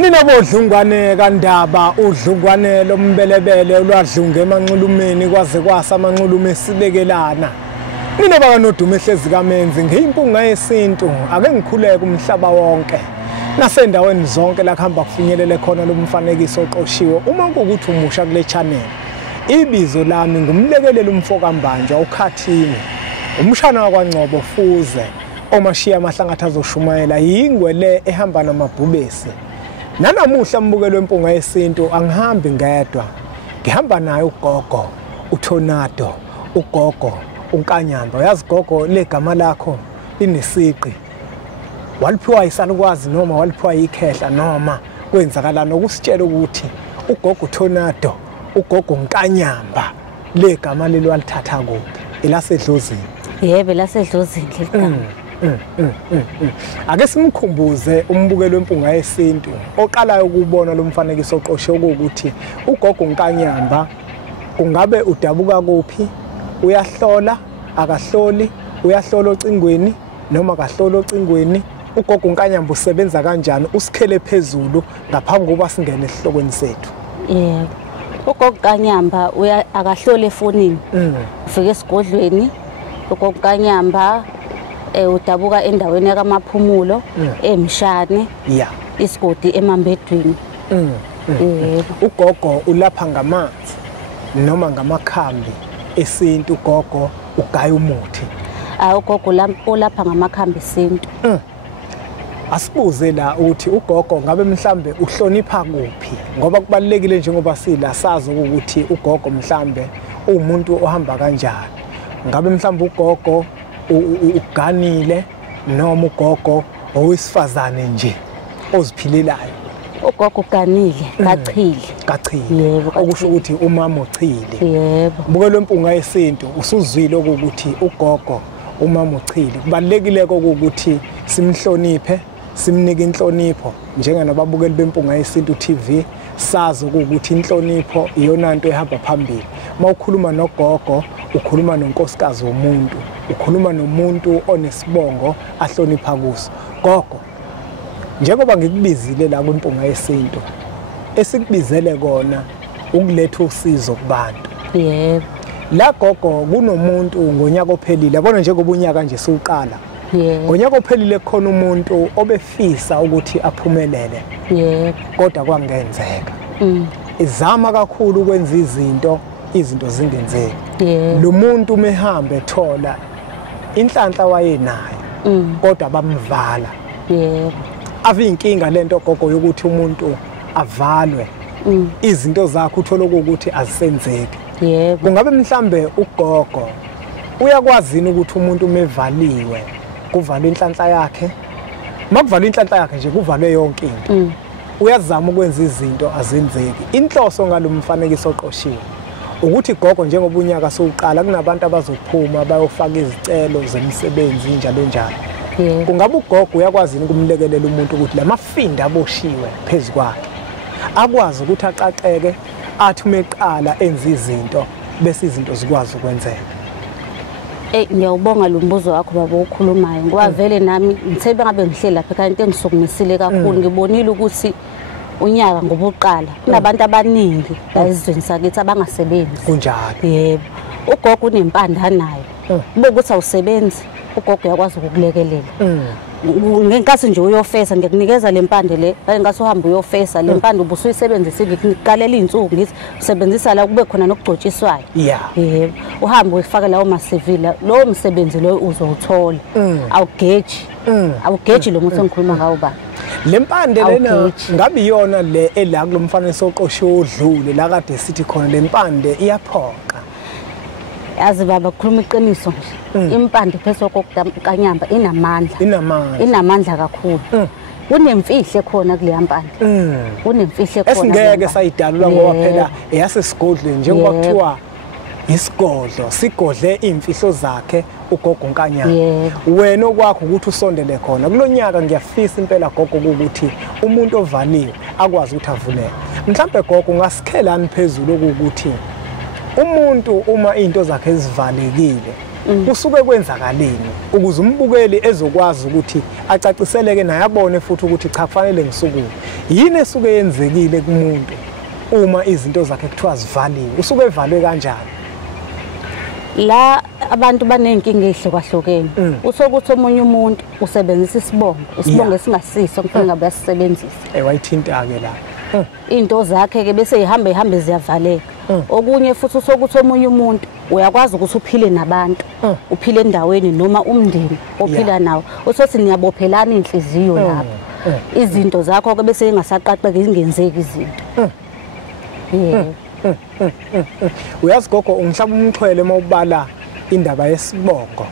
Ninabodlungwane kaNdaba udlungwane lombelebele olwadlunga emanxulumeni kwaze kwasa amanxulume sibekelana. Mina baka nodumo ehlezi kaMenzi ngiyimpunga yesintu ake ngikhuleke umhlaba wonke. Nasendaweni zonke la kuhamba kufinyelele khona lo mfanekiso oqoshiwe uma ukuthi umusha kule channel. Ibizo lami ngumlekeleli umfoka Mbanjwa uKhathini. Umshana wakwaNgcobo Fuze omashiya amahlangatha azoshumayela yingwe le ehamba namabhubesi. Nanamuhla mbukelo wempunga yesintu angihambi ngedwa. Ngihamba naye uGogo, uTornado, uGogo, uNkanyamba. Uyazi Gogo legama lakho linesiqi. Waliphiwa isalukwazi noma waliphiwa ikhehla noma kwenzakalana ukusitshela ukuthi uGogo uTornado, uGogo uNkanyamba legama leli walithatha kuphi? Elasedlozini. Yebo, elasedlozini legama. Ake simkhumbuze umbukelo wempunga yesintu oqalayo ukubona lo mfanekiso oqoshe ukuthi uGogo uNkanyamba kungabe udabuka kuphi, uyahlola akahloli, uyahlola ocingweni noma akahlola ocingweni, uGogo uNkanyamba usebenza kanjani, usikhele phezulu ngaphambi kokuba singene esihlokweni sethu. Yebo, uGogo uNkanyamba akahlola efonini, ufika esigodlweni. uGogo uNkanyamba udabuka endaweni yakamaphumulo eMshane, isigodi eMambedweni. uGogo ulapha ngamanzi noma ngamakhambi esintu, uGogo ugaya umuthi. uGogo ulapha ngamakhambi esintu. Asibuze la uthi uGogo ngabe mhlambe uhlonipha kuphi, ngoba kubalekile njengoba sila sazi ukuthi uGogo mhlambe umuntu ohamba kanjani. Ngabe mhlambe uGogo uganile noma uGogo owesifazane nje oziphilelayo? uGogo uganile, Kachile. Yebo, okusho ukuthi umama uchile. Yebo. Mbukelo wempunga yesintu usuzwile ukuthi uGogo umama uchile. Kubalekile ukuthi simhloniphe, simnike inhlonipho njenganababukeli bempunga yesintu TV. Sazi ukuthi inhlonipho iyona into ehamba phambili. Mawukhuluma noGogo ukhuluma nonkosikazi womuntu, ukhuluma nomuntu onesibongo ahlonipha kuso. Gogo, njengoba ngikubizile la kwimpunga yesintu, esikubizele kona ukuletha usizo kubantu. Yebo. La Gogo kunomuntu ngonyaka ophelile, yabona njengoba unyaka nje siuqala. Yebo. Ngonyaka ophelile khona umuntu obefisa ukuthi aphumelele. Yebo. Kodwa kwangenzeka. Izama kakhulu ukwenza izinto zingenzeki. Lo muntu mehamba ethola inhlanhla wayenayo, kodwa bamvala. Yebo. Ave inkinga lento Gogo yokuthi umuntu avalwe, izinto zakhe uthola ukuthi azisenzeki. Yebo. Kungabe mhlambe uGogo uyakwazi ukuthi umuntu mevaliwe kuvalwe inhlanhla yakhe? Makuvalwe inhlanhla yakhe nje kuvalwe yonke into. Uyazama ukwenza izinto azenzeki. Inhloso ngalomfanekiso oqoshiwe ukuthi Gogo njengoba unyaka soqala kunabantu abazophuma bayofaka izicelo zemisebenzi njalo njalo. Kungabe uGogo uyakwazi ukumlekelela umuntu ukuthi lamafinda aboshiwe phezukwayo akwazi ukuthi aqaqeke athi umeqala enza izinto bese izinto zikwazi ukwenzeka? Ngiyawubonga lo mbuzo wakho baba okhulumayo, ngoba vele nami ngithe bengabe ngihleli lapha kanti engisukumisile kakhulu. Ngibonile ukuthi unyaka ngobuqala kunabantu abaningi la ezweni sakithi abangasebenzi. Kunjalo. Yebo. uGogo unempanda nayo. Ukuthi awusebenzi, uGogo uyakwazi ukukulekelela. Ngenkathi nje uyofesa ngikunikeza lempande le, ngathi uhamba uyofesa lempande ubusuyisebenzisile ngikuqalela izinsuku ngithi usebenzisa la kube khona nokugcotshiswayo. Yebo. Uhamba uyifaka lawo masivila, lo msebenzi lo uzowuthola. Awugeji lo muntu engikhuluma ngawo ba. Lempande lena ngabe iyona le ela kulomfanekiso oqoshiwe odlule la kade sithi khona lempande iyaphoqa. Yazi baba kukhuluma iqiniso nje, impande phese kokuNkanyamba inamandla kakhulu. Kunemfihle khona kule yampande. Kunemfihle khona esingeke sayidalula ngoba phela eyasesigodlweni njengoba kuthiwa isigodlo sigodle imfihlo zakhe uGogo uNkanyamba. Wena okwakho ukuthi usondele khona kulonyaka ngiyafisa impela Gogo ukuthi umuntu ovaliwe akwazi ukuthi avuleke. Mhlambe Gogo ngasikhelani phezulu ukuthi umuntu uma into zakhe ezivalekile kusuke kwenzakaleni ukuze umbukeli ezokwazi ukuthi acaciseleke naye abone futhi ukuthi cha kufanele ngisukume. yini esuke yenzekile kumuntu uma izinto zakhe kuthiwa zivaliwe usuke evalwe kanjani la abantu banenkinga ehlukahlukene usokuthi omunye umuntu usebenzisa isibongo esingasiso kufanele ngabe yasisebenzisa wayithinta ke la into zakhe ke bese ihamba ziyavaleka okunye futhi usokuthi omunye umuntu uyakwazi ukuthi uphile nabantu uphile endaweni noma umndeni ophila nawo usothi niyabophelana inhliziyo lapho izinto zakho ke bese ingasaqaqeki ingenzeki izinto uyazi gogo ungihlaba umxhwele mawubala indaba yesibongo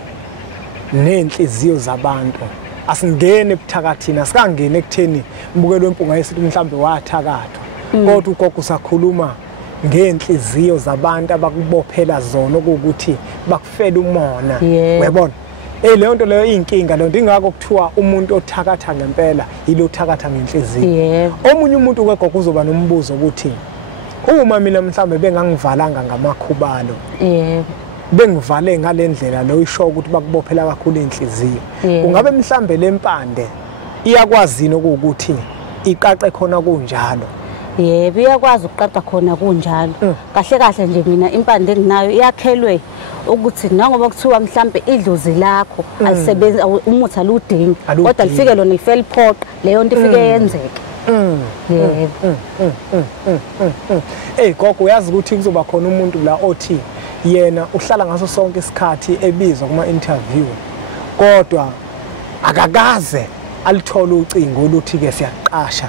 nenhliziyo zabantu asingene ebuthakathini asikangene ekutheni mbukelo wempunga yesithi mhlambe wathakathwa kodwa ugogo usakhuluma ngenhliziyo zabantu abakubophela zona ukuthi bakufela umona uyabona leyo nto leyo inkinga leyo ndingako kuthiwa umuntu othakatha ngempela yilo othakatha ngenhliziyo omunye umuntu kwegogo uzoba nombuzo ukuthi uma mina mhlambe bengangivalanga ngamakhubalo bengivale ngalendlela lo isho ukuthi bakubophela kakhulu inhliziyo ungabe mhlambe lempande iyakwazi ukuthi iqaxe khona kunjalo yebo iyakwazi ukuqaqa khona kunjalo kahle kahle nje mina impande enginayo iyakhelwe ukuthi nangoba kuthiwa mhlambe idlozi lakho alisebenzi umuthi aludingi kodwa lifike lona ifeliphoqa leyo nto ifike yenzeke gogo uyazi ukuthi kuzoba khona umuntu la othi yena uhlala ngaso sonke isikhathi ebizwa kuma interview kodwa akakaze alithola ucingo oluthi ke siyaqasha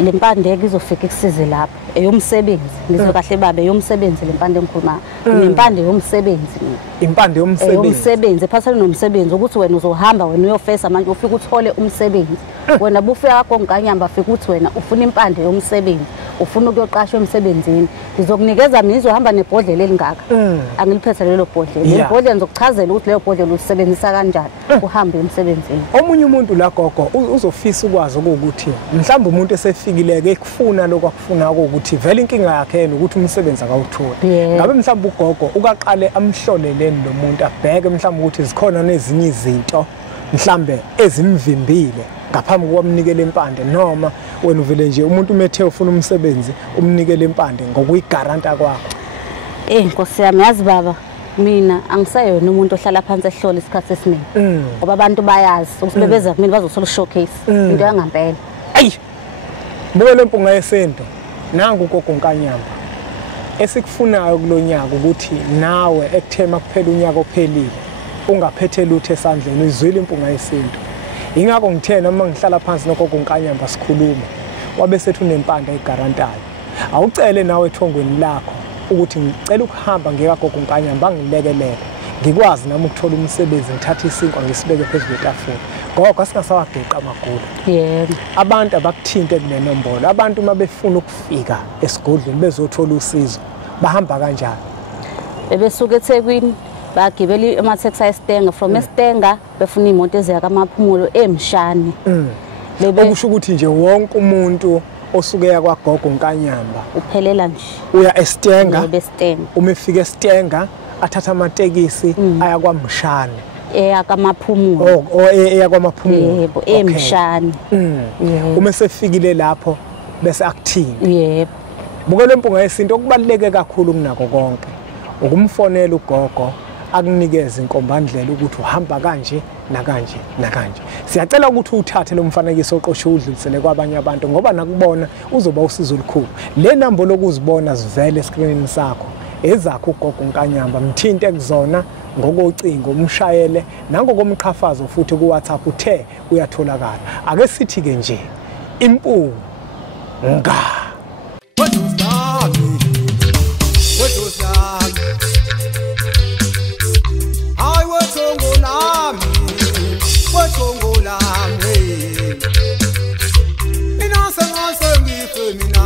lempande izofika ikusize lapho eyomsebenzi ngizwe kahle babe eyomsebenzi lempande engikhuluma nempande yomsebenzi impande yomsebenzi ephathana nomsebenzi ukuthi wena uzohamba wena uyofesa manje ufika uthole umsebenzi wena bufika kaGongonyamba fika uthi wena ufuna impande yomsebenzi ufuna ukuyoqashwa emsebenzini ngizokunikeza mina izohamba nebhodlela elingaka angiliphethe lelo bhodlela lebhodlela ngizokuchazela ukuthi leyo bhodlela usebenzisa kanjani uhambe emsebenzini omunye umuntu la gogo uzofisa ukwazi ukuthi mhlawumbe umuntu esefikileke ekufuna lokho akufuna ukuthi vele inkinga yakhe yena ukuthi umsebenzi akawutholi ngabe mhlawumbe ugogo ukaqale amhloleleni lo muntu abheke mhlawumbe ukuthi zikhona nezinye izinto mhlawumbe ezimvimbile ngaphambi kokumnikela impande noma wena uvele nje umuntu umethe ufuna umsebenzi umnikele impande ngokuyigaranta kwakho Nkosi yami yazi baba mina angisayona umuntu ohlala phansi ehlola isikhathi esiningi ngoba abantu bayazi ukuthi bebeza kumina bazothola showcase into yangempela mbukelo empunga yesento nangu uGongonyamba esikufunayo kulonyaka ukuthi nawe ekuthema kuphela unyaka ophelile ungaphethe lutho esandleni uzwile impunga yesento ingakho ngithe noma ngihlala phansi noGongonyamba sikhuluma wabe sethu nempanda egarantayo awucele nawe ethongweni lakho ukuthi ngicela ukuhamba ngekaGongonyamba ngilekelele ngikwazi nami ukuthola umsebenzi ngithatha isinkwa ngisibeke phezulu kwetafula ngoba singasawageqa amagulu abantu abakuthinte kunenombolo abantu mabefuna ukufika esigodlweni bezothola usizo bahamba kanjani bebesuka eThekwini bagibela ama-taxi eStenga from eStenga befuna imoto eziya kaMaphumulo eMshane okusho ukuthi nje wonke umuntu osuke yakwaGongonyamba uphelela nje uya eStenga uma efika eStenga athatha amatekisi aya kwaMshane kaMaphumulo eya kwaMaphumulo yebo eMshane uma sefikile lapho bese akuthini yebo bukelo empunga yesinto okubaluleke kakhulu kunako konke ukumfonela ugogo akunikeze inkombandlela ukuthi uhamba kanje nakanje nakanje siyacela ukuthi uthathe lo mfanekiso oqoshe udlulisele kwabanye abantu ngoba nakubona uzoba usizo olukhulu le number lokuzibona zivele escreenini sakho ezakho uGongonyamba mthinte kuzona ngokocingo umshayele nangokomqhafazo futhi ku WhatsApp uthe uyatholakala ake sithi ke nje impunga Mina sengasengife mina